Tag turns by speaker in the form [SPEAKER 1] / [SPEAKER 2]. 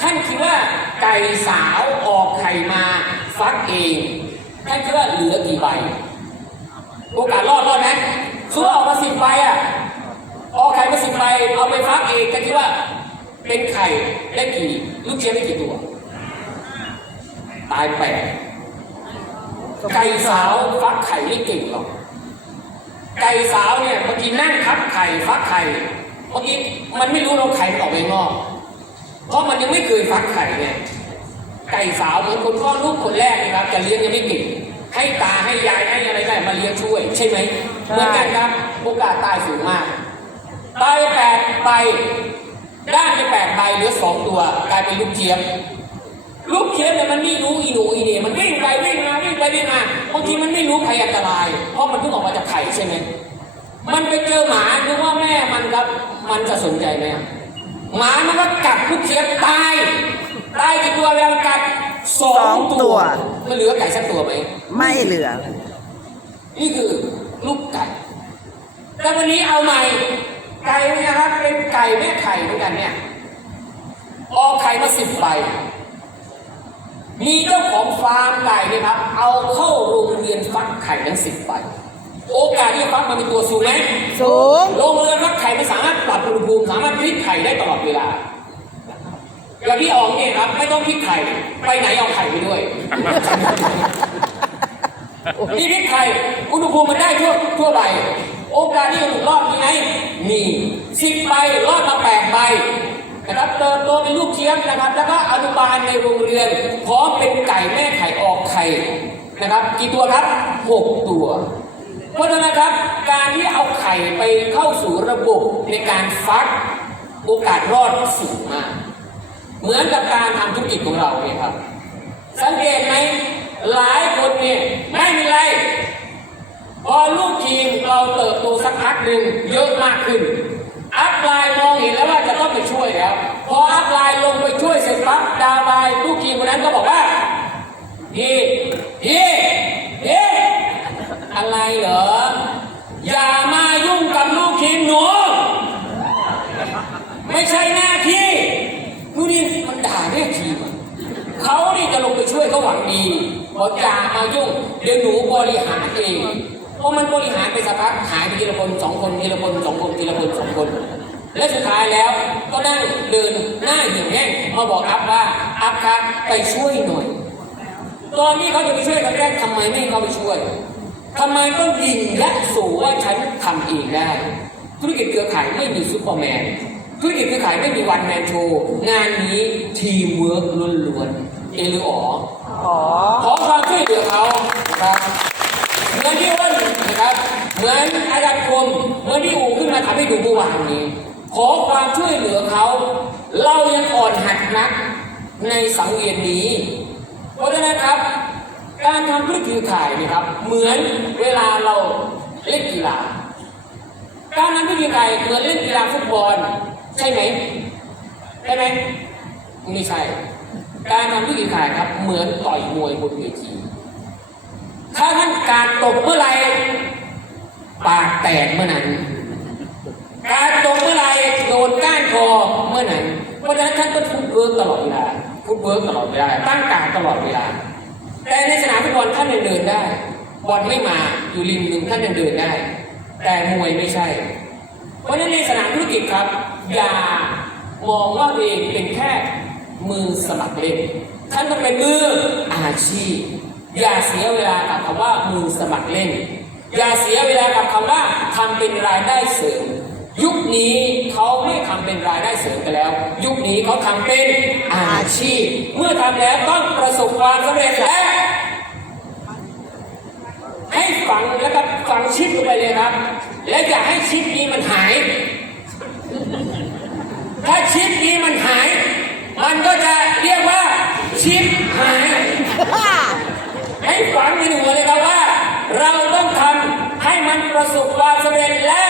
[SPEAKER 1] ท่านคิดว่าไก่สาวออกไข่มาฟักเอง ท่านคิดว่าเหลือกี่ใบ โอกาสรอดรอดไหมซื้อออกมาสิบใบอะ ออกไข่มาสิบใบเอาไปฟักเองท่านคิดว่าเป็นไข่ได้กี่ลูกเชียบได้กี่ตัว ตายแปดไก่สาวฟักไข่ไม่เก่งหรอก ไก่สาวเนี่ยเมื่อกี้นั่งทับไข่ฟักไข่เมื่อกี้มันไม่รู้เราไข่มันออกไปงนอก เพราะมันยังไม่เคยฟักไข่ไงไก่สาวเหมือนคนคลอดลูกคนแรกนะครับจะเลี้ยงยังไม่เก่งให้ตาให้ยายให้อะไรได้มาเลี้ยงช่วย ใช่ไหม
[SPEAKER 2] ใช่
[SPEAKER 1] เหมือนกันครับโอกาสตายสูงมากตายแปดใบด้านไปแปดใบเหลือสองตัวกลายเป็นลูกเจี๊ยบลูกเจี๊ยบเนี่ยมันไม่รู้อีหนูอีเหน่มันวิ่งไปวิ่งมาวิ่งไปวิ่งมาบางทีมันไม่รู้ภัยอันตราย เพราะมันเพิ่งออกมาจากไข่ใช่ไหมมันไปเจอหมาดูว่าแม่มันครับมันจะสนใจไหมอะ หมามันก็กัดลูกเจี๊ยบตาย ตายกี่ตัวเวลามันกัดสอ
[SPEAKER 2] สองงตัว
[SPEAKER 1] มันเหลือไก่สักตัวไหม
[SPEAKER 2] ไม่เหลือ
[SPEAKER 1] นี่คือลูกไก่ แล้ววันนี้เอาใหม่ ไก่เนี่ยนะครับเป็นไก่แม่ไข่เหมือนกันเนี่ย ออกไข่มาสิบใบ มีเจ้าของฟาร์มไก่เนี่ยครับ เอาเข้าโรงเรียนฟักไข่ทั้งสิบใบ โอกาสที่จะฟักมันเป็นตัวสูงไหม
[SPEAKER 2] สูง
[SPEAKER 1] โรงเรือนฟักไข่ไม่สามารถปรับอุณหภูมิสามารถพลิกไข่ได้ตลอดเวลาอย่างพี่อ๋องเนี่ยครับ ไม่ต้องพลิกไข่ ไปไหนเอาไข่ไปด้วยนี่พริกไทยอุณหภูมิมันได้ทั่วทั่วใบโอกาสที่จะถูกรอดมีไหมมีสิบใบรอดมาแปดใบนะครับเติบโตเป็นลูกเชียบนะครับ แล้วก็อนุบาลในโรงเรียนพร้อมเป็นไก่แม่ไข่ออกไข่นะครับ กี่ตัวครับหกตัว เพราะฉะนั้นครับ การที่เอาไข่ไปเข้าสู่ระบบในการฟักโอกาสรอดสูงมาก เหมือนกับการทำธุรกิจของเราเนี่ยครับ สังเกตไหมหลายคนเนี่ยไม่มีไร พอลูกทีมเราเติบโตสักพักหนึ่งเยอะมากขึ้น อัพไลน์มองเห็นแล้วว่าจะต้องไปช่วยแล้วพออัพไลน์ลงไปช่วยเสร็จปั๊บดาวไลน์ลูกทีมคนนั้นก็บอกว่าพี่พี่ เหรอ อย่ามายุ่งกับลูกทีมหนูไม่ใช่หน้าที่ดูนี่มันด่าแม่ทีมเขานี่จะลงไปช่วยเขาหวังดีบอกอย่ามายุ่ง เดี๋ยวหนูบริหารเองเพราะมันบริหารไปสักพักหายไปทีละคนสองคนทีละคนสองคนทีละคนสองคน และสุดท้ายแล้วก็นั่งเดินหน้าเหี่ยวแห้งมาบอกอัพว่าอัพครับไปช่วยหน่อย ตอนนี้เขาจะไปช่วยกันแรกทำไมไม่ให้เขาไปช่วย ทำไมต้องยิงและสู่ว่าฉันทำเองได้ ธุรกิจเครือข่ายไม่มีซูเปอร์แมน ธุรกิจเครือข่ายไม่มีวันแมนโชว์งานนี้ทีมเวิร์กล้วนๆเอหรืออ๋อ
[SPEAKER 2] อ๋อ
[SPEAKER 1] ขอความช่วยเหลือเขานะครับเหมือนที่อ้นนะครับ เหมือนอาจารย์คมเหมือนที่อูขึ้นมาทำให้ดูเมื่อวานนี้ ขอความช่วยเหลือเขา เรายังอ่อนหัดนักในสังเวียนนี้เพราะฉะนั้นครับ การทำธุรกิจขายเนี่ยครับ เหมือนเวลาเราเล่นกีฬา การทำธุรกิจขายเหมือนเล่นกีฬาฟุตบอลใช่ไหมใช่ไหมไม่ใช่ การทำธุรกิจขายครับ เหมือนต่อยมวยบนเวทีถ้าท่านการตบเมื่อไหรปากแตกเมื่อนั้น การตบเมื่อไหรโดนก้านคอเมื่อนั้นเพราะฉะนั้นท่านต้องฟุตเวิร์กตลอดเวลาฟุตเวิร์กตลอดเวลาตั้งการตลอดเวลา แต่ในสนามฟุตบอลท่านยังเดินได้ บอลไม่มาอยู่ริมหนึ่งท่านยังเดินได้ แต่มวยไม่ใช่ เพราะฉะนั้นในสนามธุรกิจครับ อย่ามองว่าตัวเองเป็นแค่มือสมัครเล่นท่านต้องเป็นมืออาชีพ อย่าเสียเวลากับคำว่ามือสมัครเล่น อย่าเสียเวลากับคำว่าทำเป็นรายได้เสริมยุคนี้เขาไม่ทำเป็นรายได้เสริมกันแล้ว ยุคนี้เขาทำเป็นอาชีพ เมื่อทำแล้วต้องประสบความสำเร็จและ ให้ฝังแล้วก็ฝังชิปลงไปเลยครับ และอย่าให้ชิปนี้มันหาย ถ้าชิปนี้มันหาย มันก็จะเรียกว่าชิปหาย ให้ฝังในหัวเลยครับว่า เราต้องทำให้มันประสบความสำเร็จและ